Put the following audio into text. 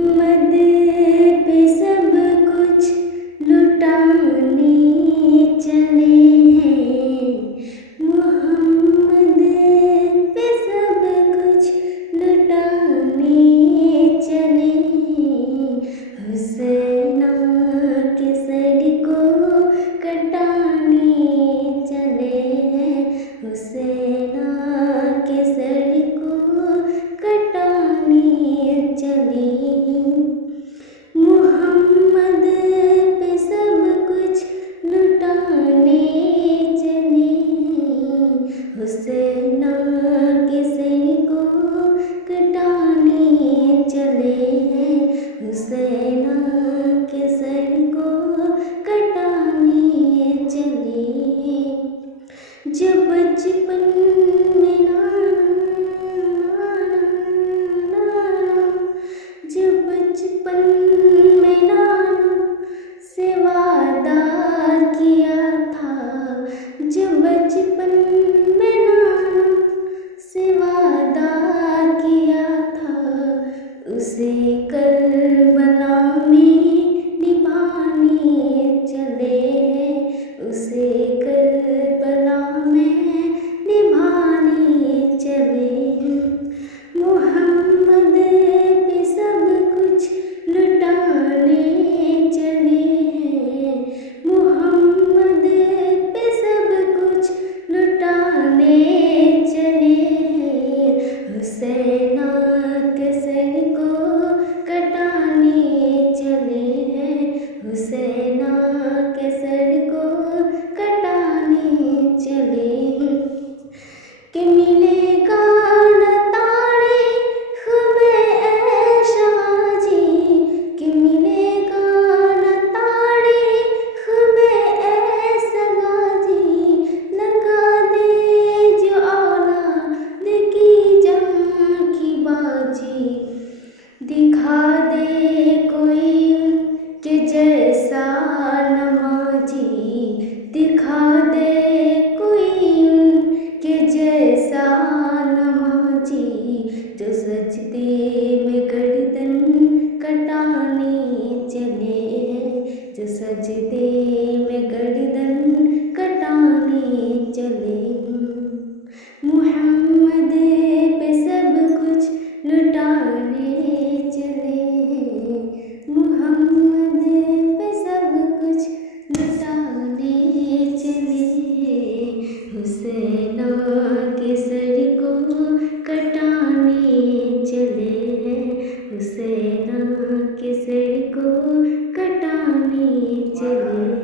मद पे सब कुछ लुटाने चले हैं। मोहम्मद पे सब कुछ लुटाने चले हैं। हुसैना के सर को कटाने चले हैं। हुसैना के सर को कटाने चले हैं। मोहम्मद पे सब कुछ लुटाने चले हैं। हुसैना के सर को कटाने चले हैं। हुसैना के सर को कटाने चले हैं। जब बचपन में जब बचपन में नाना से वादा किया था। जब बचपन में नाना से वादा किया था। उसे करबला में निभाने चले हैं। उसे करबला में निभाने चले हैं। मोहम्मद पे सब कुछ लुटाने चले हैं। मोहम्मद पे सब कुछ लुटाने चले हैं। हुसैना के सर को कटाने चले हैं। हुसैना के सर को कटाने चले हैं। कि मिलेगा न तारीख में ऐ शाहजी। कि मिलेगा न तारीख में ऐ सगाजी। लगा दे जो औलाद की जान की बाजी। दिखा दे कोई के जैसा नमाजी। दिखा दे कोई के जैसा नमाजी। जो सजदे में गर्दन कटाने चले हैं। जो सजदे में गर्दन कटाने चले हैं। मोहम्मद पे सब कुछ लुटाने चले हैं। मोहम्मद पे सब कुछ लुटाने चले हैं। हुसैना के सर को कटाने चले हैं। हुसैना के सर को कटाने चले